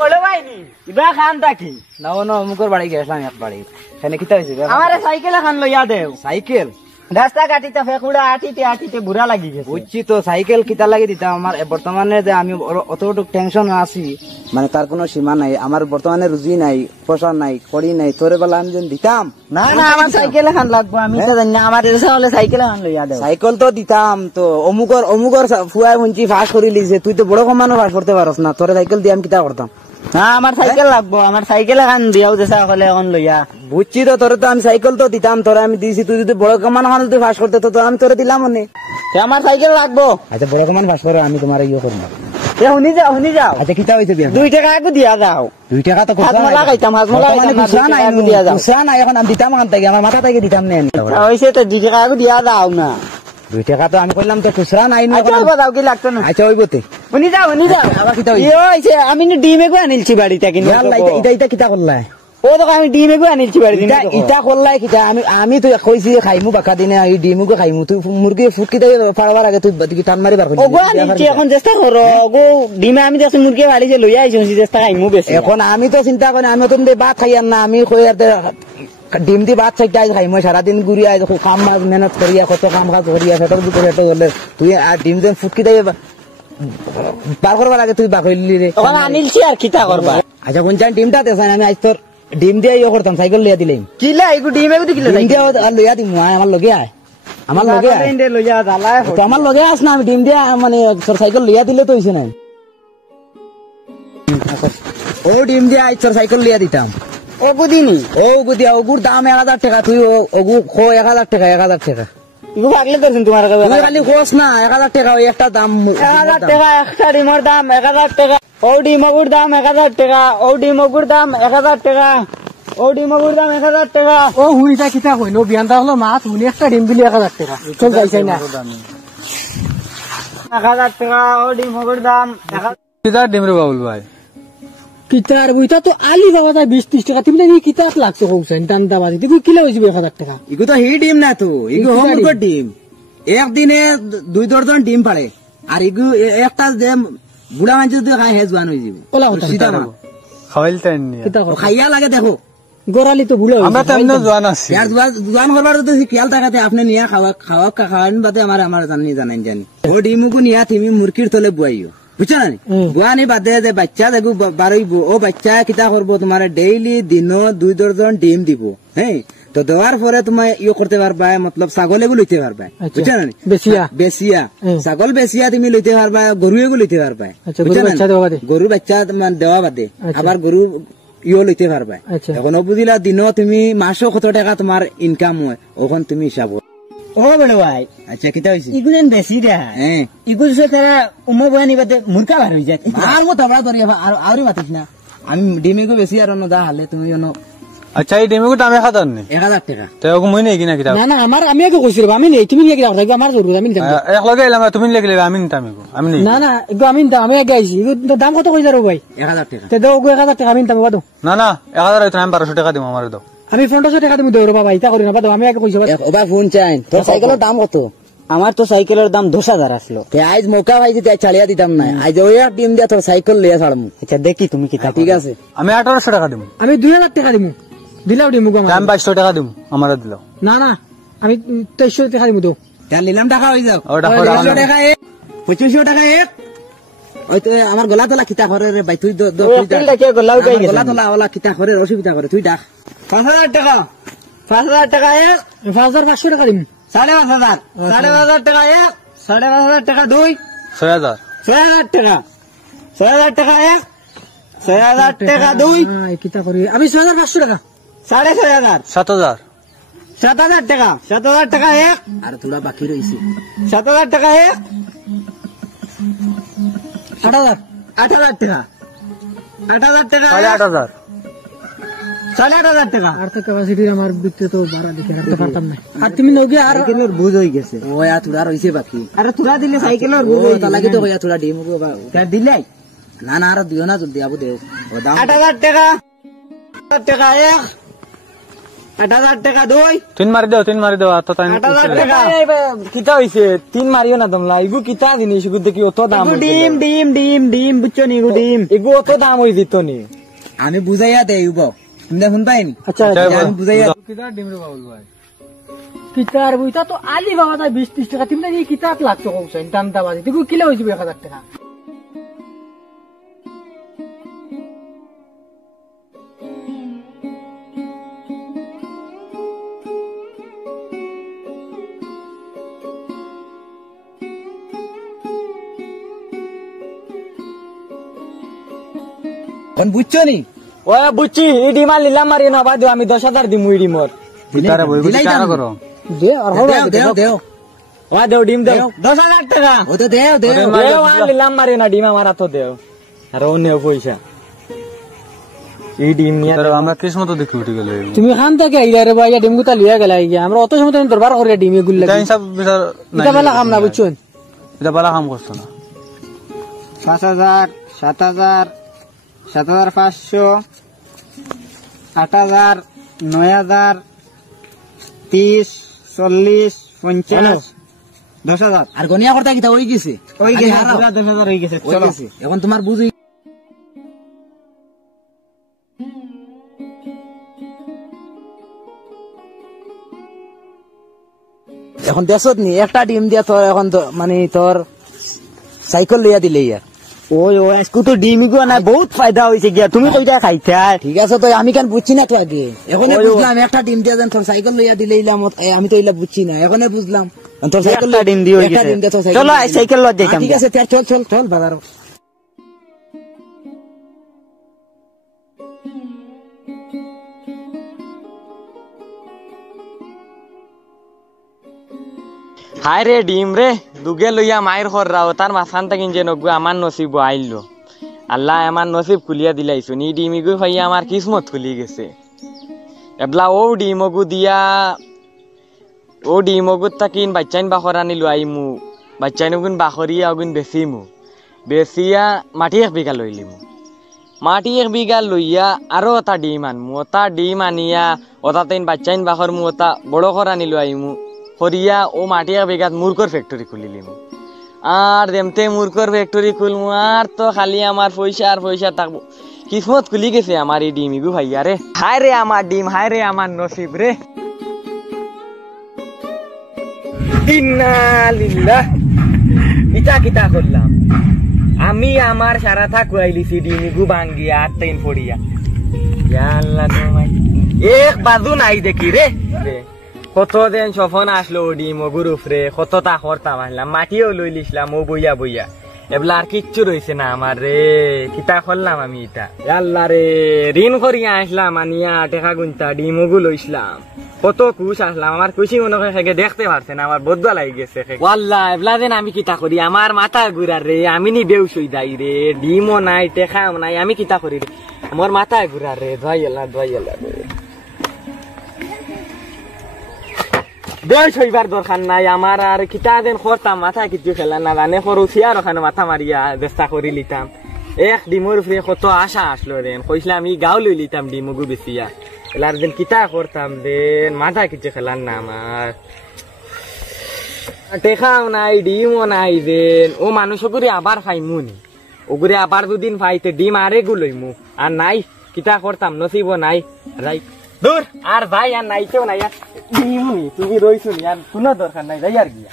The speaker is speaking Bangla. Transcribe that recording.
বলো ভাইনি ইবা খান থাকি না না অমুকর বাড়ি গেছিলাম এক বাড়ি এখানে কিতা হয়েছে আমারে সাইকেল খান লইয়া দেও সাইকেল রাস্তা কাটিতে ফেকুড়া আটিতে বুড়া লাগি গেছে বুঝছি তো সাইকেল কিতা লাগি দিতাম আমার বর্তমানে যে আমি অতটুকু টেনশন আছি মানে তার কোনো সীমা নাই আমার বর্তমানে রুজি নাই পয়সা নাই করি নাই তোরে বেলা আমি যেন দিতাম না না আমার সাইকেল খান লাগবো আমি তো জানি না আমার এসে হলে সাইকেল খান লইয়া দেও সাইকেল তো দিতাম তো অমুকর ফুয়ায় মুঞ্চি ফাঁস করে লিছে তুই তো বড় কমানো ফাঁস করতে পারস না তোরে সাইকেল দিয়ে আমি কিতা করতাম না আমার সাইকেল লাগবো আমার সাইকেল খান দিয়াও যেসা হলে এখন লইয়া বুঝছি তো তোরে তো আমি সাইকেল তো দিতাম তোরে আমি দিয়েছি তুই যদি বড় কমান হন তুই ফাঁস করতে তো আমি তোরে দিলাম মনে আমার সাইকেল লাগবো আচ্ছা বড় কমান ফাঁস করে আমি তোমার ইয়ে করবো শুনি যাও আচ্ছা কিতা হয়েছে 2 টাকা আগে দিয়া দাও 2 টাকা তো হাজমলা খাইতাম দিয়া দাও না এখন আমি দিতাম আন থেকে আমার মাথা থেকে দিতাম না হইছে তো 2 টাকা আগে দিয়া দাও না 2 টাকা তো আমি কইলাম তো খুচরা নাই না আচ্ছা দাও কি লাগতো না আচ্ছা হইবতে শুনি যাও আবার কিতা হইছে হইছে আমি ডিমে গো আনিলছি বাড়িতে কিনে এটা কিতা করলাই ও তো আমি ডিমে গো আনিলছি বাড়িতে এটা করলাই কিতা আমি তো কইছি খাইমু বাকা দিনে এই ডিমু গো খাইমু তুই মুরগি ফুট কিতা পারবার আগে তুই কি টান মারি বার কইলি ও গো আনিলছি এখন চেষ্টা করো গো ডিমে আমি দেখছি মুরগি বাড়ি যে লইয়া আইছি চেষ্টা খাইমু বেশি এখন আমি তো চিন্তা করি আমি তো ভাত খাই আর না আমি কই আর ডিম দি ভাত চাইতে আজ খাই মই সারাদিন ঘুরি আজ কাম কাজ মেহনত করিয়া কত কাম কাজ করিয়া ফেটর দুপুরে ফেটো হলে তুই আর ডিম দেন ফুটকি দেয় পার করবার আগে তুই বাকইলি রে ওখানে আনিলছি আর কিতা করবা আচ্ছা কোন চান ডিমটা দেখাই আমি আজ তোর ডিম দিয়ে ইয়ে করতাম সাইকেল লিয়া দিলাম কিলা এগু ডিমে গো দিকিলা ডিম দিয়ে আর লইয়া দিম আমার লগে আয় আমার লগে আয় ইন্ডে লইয়া দালাই তো আমার লগে আস না আমি ডিম দিয়ে মানে তোর সাইকেল লিয়া দিলে তো হইছে না ও ডিম দিয়ে আজ তোর সাইকেল লিয়া দিতাম ও গুদিনি ও গুদিয়া ওগুর দাম 1000 টাকা তুই ওগু খো 1000 টাকা 1000 টাকা ইগু ভাগলে দর্শন তোমার কাছে তুই খালি খোস না 1000 টাকা ওই একটা দাম 1000 টাকা একটা ডিমের দাম 1000 টাকা ও ডিমগুর দাম 1000 টাকা ও ডিমগুর দাম 1000 টাকা ও ডিমগুর দাম 1000 টাকা ও হুইটা কিতা কইনো বিয়ানটা হলো মাছ হুনি একটা ডিম দিলি 1000 টাকা চল যাইছে না 1000 টাকা ও ডিমগুর দাম কিতা ডিম রে বাবুল ভাই কিতার বুইতা তো আলি বাবা 20-30 টাকা তুমি কি কিতাত লাগছে কইছেন টানটা বাজি তুই কিলা হইছে 1000 টাকা ইগো তো হি ডিম না তো ইগো হোমগো ডিম একদিনে 2 দর্জন ডিম পারে আর ইগো একটা যে বুড়া মানুষ যদি খায় হেজবান হই যাব ওলা কথা সিধা মা খাইলতেন নি কিতা খাইয়া লাগে দেখো গোরালি তো বুড়া আমরা তো এমন জোয়ান আছি यार জোয়ান করবার তো খেয়াল থাকাতে আপনি নিয়া খাওয়ান বাদে আমার জানেন ও ডিমু কো নিয়া তুমি মুরগির তলে বুয়াইও বুঝছো না বুয়ানি বাদে যে বাচ্চা দেখো বারইব ও বাচ্চা কিতা করবো তোমার ডেইলি দিন 2 দর্জন ডিম দিব হ্যাঁ তো দেওয়ার পরে তুমি ইয়ে করতে পারবা মতলব ছাগল এগুলো লইতে পারবা বুঝছো না বেসিয়া ছাগল বেসিয়া তুমি লইতে পারবা গরু এগুলো লইতে পারবা গরু বাচ্চা দেওয়া বাদে আবার গরু ইয়ে লইতে পারবা এখন বুঝিলা দিন তুমি মাসও কত টাকা তোমার ইনকাম হয় ওখান তুমি হিসাব ও বড় ভাই আচ্ছা কিতা হইছে ইগুলেন বেশি দে হ্যাঁ ইগুল সে তারা উমো বয়ানি বাদে মুরকা বার হই যায় আর মো তাবড়া ধরি আর আউরি মাতিস না আমি ডিমিগো বেশি আর ন দা হালে তুমি ন আচ্ছা এই ডিমগো দামে খাদান নি 1000 টাকা তো ওগো মই নেই কিনা কিতা না না আমার আমি আগে কইছিলাম আমি নেই তুমি নিয়ে যাও আমার জরুরি আমি নিতাম এক লগে এলাম তুমি লাগলে আমি নিতাম আমি নেই না না এগো আমি নিতাম আমি আগে আইছি এগো দাম কত কইলা রে ভাই 1000 টাকা তে দাও 1000 টাকা আমি নিতাম বাদো না না 1000 হইতো আমি 1200 টাকা দিমু আমারে দাও আমি 1500 টাকা দিমু দেও রে বাবা ইতা করি না বাদো আমি আগে কইছি ওবা ফোন চাই তোর সাইকেলের দাম কত আমার তো সাইকেলের দাম 10000 আসলো তে আজ মৌকা পাইছি তাই ছাড়িয়া দিতাম না আজ ওই এক ডিম দিয়া তোর সাইকেল লিয়া ছাড়মু আচ্ছা দেখি তুমি কি ঠিক আছে আমি 1800 টাকা দিমু আমি 2000 টাকা দিমু দিলাও দিমু গো আমি 2200 টাকা দিমু আমারে দিলাও না না আমি 2300 টাকা দিমু তো তার নিলাম টাকা হই যাও ওটা 2500 টাকা এক 2500 টাকা এক ওই তো আমার গলা তোলা কিতা করে রে ভাই তুই গলা তোলা ওলা কিতা করে অসুবিধা করে তুই ডাক 5000 টাকা 5000 টাকা এক 5500 টাকা দিমু 5500 5500 টাকা এক 5500 টাকা দুই 6000 6000 টাকা 6000 টাকা এক 6000 টাকা দুই কিতা করি আমি 6500 টাকা 6500 7000 7000 টাকা 7000 টাকা এক আর তোরা বাকি রইছে 7000 টাকা এক 8000 8000 টাকা 8000 টাকা 8000 8500 টাকা আর তো ক্যাপাসিটি আমার বিতে তো ভাড়া দেখে রাখতে পারতাম না আর তুমি নগে আর সাইকেলের বুঝ হই গেছে ও আর তোরা রইছে বাকি আরে তোরা দিলে সাইকেলের ও তা লাগি তো কইয়া তোরা ডিম গো তার দিলাই না না আর দিও না জলদি আবু দেও ও দাম 8000 টাকা 8000 টাকা এক 8,000 টাকা দই। তিন মারি দাও আর তো তাই 8,000 টাকা। কিতা হইছে 3 মারিও না তোমরা ইগু কিতা জিনিস ইগু দেখি অত দাম এগু ডিম ডিম ডিম ডিম বুঝছো নি এগু ডিম ইগু অত দাম হই দিত নি আমি বুঝাইয়া দেই উব তুমি শুন পাইনি আচ্ছা আমি বুঝাইয়া কিতা ডিমরু বাবুল ভাই কিতার বইতা তো আলি বাবা তাই 20-30 টাকা তুমি নাকি কিতাত লাগতো কইছেন টানটা বাজি তুই কিলো হইছে 1000 টাকা কোন বুঝছো নি ও বুঝছি ই ডিমা লিলাম মারি না বাদ আমি 10,000 দিমু ই ডিমর কিতারে বই বুঝি কেন করো দে আর হলো দেও দেও দেও ও দেও ডিম দেও 10,000 টাকা ও তো দেও দেও দেও আর লিলাম মারি না ডিমা মারা তো দেও আর ও নেও পয়সা এই ডিম নিয়া কিতারে আমরা কিসমত দেখি উঠে গেল তুমি খান থেকে আইলা রে ভাইয়া ডিম গুতা লিয়া গেলা গিয়া আমরা অত সময় তুমি দরবার করে ডিম এগুল এটা লাগি হিসাব বিচার এটা বেলা কাম না বুঝছেন এটা বালা কাম করছো না 5,000 7,000 7,500 8,000 9,000 30 40 50 10,000 আর গনিয়া করতে কিতা হই গেছে ওই গেছে পুরা 10,000 হয়ে গেছে হই চলো গেছে। এখন তোমার বুঝি এখন দেশত নি একটা ডিম দিয়া তোর এখন মানে তোর সাইকেল লইয়া দিলে ইয়ার ওই ওই আজকে তো ডিম গো না বহুত ফায়দা হইছে গিয়া তুমি কইটা খাইতা ঠিক আছে তো আমি কেন বুঝছি না তো আগে এখন ওই, ওই। বুঝলাম একটা ডিম দিয়া দেন তোর সাইকেল লইয়া দিলে ইলাম আমি তো ইলা বুঝছি না এখন বুঝলাম তোর সাইকেল একটা ডিম দিয়ে হয়ে একটা গেছে। ডিম দিয়া তোর চলো, আই সাইকেল লইয়া যাইতাম। ঠিক আছে চল চল চল বাজার হায় রে ডিম রে দুগে লইয়া মায়ের ঘর রাও তার মাথান তাকিন যে নগু আমার নসিব আইলো আল্লাহ আমার নসিব খুলিয়া দিলাইছো নি ডিম ইগু ভাইয়া আমার কিসমত খুলি গেছে এবলা ও ডিমগু দিয়া ও ডিমগু তাকিন বাচ্চাইন বাখর আনিলো আইমু বাচ্চাইন গুণ বাখরিয়া অগুন বেচিমু বেচিয়া মাটি 1 বিঘা লইলিমু মাটি 1 বিঘা লইয়া আরো ওটা ডিম আনমু ওটা ডিম আনিয়া ওটা তাইন বাচ্চাইন বাখর মু ওটা বড় ঘর আনিলো আইমু হরিয়া ও মাটি 1 বিঘাত মুরকর ফ্যাক্টরি খুলিলিমু আর দেমতে মুরকর ফ্যাক্টরি খুলমু আর তো খালি আমার পয়সা আর পয়সা থাকবো কিসমত খুলি গেছে আমার এই ডিম ইগু ভাইয়া রে হায় রে আমার ডিম হায় রে আমার নসিব রে ইন্না লিল্লাহ ইটা কিতা করলাম আমি আমার সারা থাকু আইলিছি ডিম ইগু ভাঙ্গিয়া আর তাইন পড়িয়া ইয়া আল্লাহ তোমায় এক বাজু নাই দেখি রে কত দিন সফন আসলো ডিম ওগুর উপরে কতটা করতাম আসলাম মাটিও লই লিসলাম ও বইয়া বইয়া এবলা আর কিচ্ছু রয়েছে না আমার রে কিতা করলাম আমি এটা আল্লাহ রে ঋণ করিয়া আসলাম আনিয়া টেকা গুনতা ডিম ওগু লইসলাম কত খুশ আসলাম আমার খুশি মনে হয় খেগে দেখতে পারছে না আমার বদলা লাগি গেছে আল্লাহ এবলা দিন আমি কিতা করি আমার মাথা ঘুরার রে আমি নি বেউসই দাই রে ডিমও নাই টেকাও নাই আমি কিতা করি রে আমার মাথা ঘুরার রে ধোয়াই আল্লাহ রে বয়স হইবার দরকার নাই আমার আর কিতা দিন করতাম মাথা কিছু খেলা না জানে করছি আর ওখানে মাথা মারিয়া চেষ্টা করি লিতাম এক ডিমর উপরে কত আশা আসলো দেন কইসলাম আমি গাও লই লিতাম ডিমগু বেশিয়া এলার দিন কিতা করতাম দেন মাথা কিছু খেলার না আমার টেকাও নাই ডিমও নাই দেন ও মানুষ ওগুরি আবার খাইমু নি ওগুরি আবার দুদিন খাইতে ডিম আরে গুলইমু আর নাই কিতা করতাম নসিবও নাই রাই দূর আর ভাই আর নাই কেউ নাই আর ডিমু নি তুমি রইছো নি আর কোনো দরকার নাই যাই আর গিয়া